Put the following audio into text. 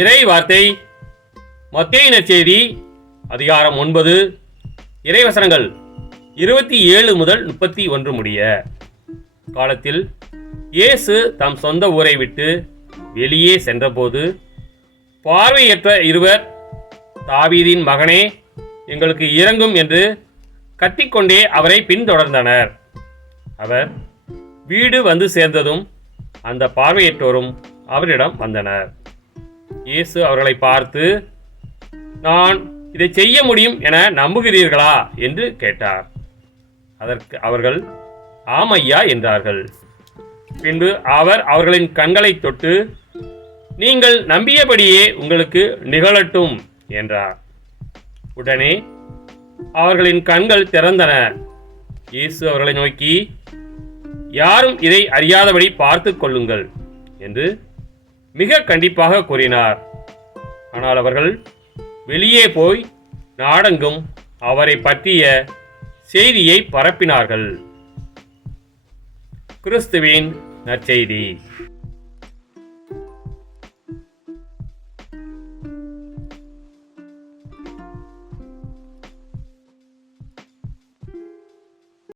இறை வார்த்தை மத்தேயு நற்செய்தி அதிகாரம் 9 இறைவசனங்கள் 27 முதல் 31 முடிய. காலத்தில் இயேசு தம் சொந்த ஊரை விட்டு வெளியே சென்றபோது பார்வையற்ற இருவர், தாவீதின் மகனே, எங்களுக்கு இரங்கும் என்று கத்திக்கொண்டே அவரை பின்தொடர்ந்தனர். அவர் வீடு வந்து சேர்ந்ததும் அந்த பார்வையற்றோரும் அவரிடம் வந்தனர். இயேசு அவர்களை பார்த்து, நான் இதை செய்ய முடியும் என நம்புகிறீர்களா என்று கேட்டார். அதற்கு அவர்கள் ஆமையா என்றார்கள். பின்பு அவர் அவர்களின் கண்களை தொட்டு, நீங்கள் நம்பியபடியே உங்களுக்கு நிகழட்டும் என்றார். உடனே அவர்களின் கண்கள் திறந்தன. இயேசு அவர்களை நோக்கி, யாரும் இதை அறியாதபடி பார்த்து கொள்ளுங்கள் என்று மிக கண்டிப்பாக கூறினார். ஆனால் அவர்கள் வெளியே போய் நாடெங்கும் அவரை பற்றிய செய்தியை பரப்பினார்கள். கிறிஸ்துவின் நற்செய்தி.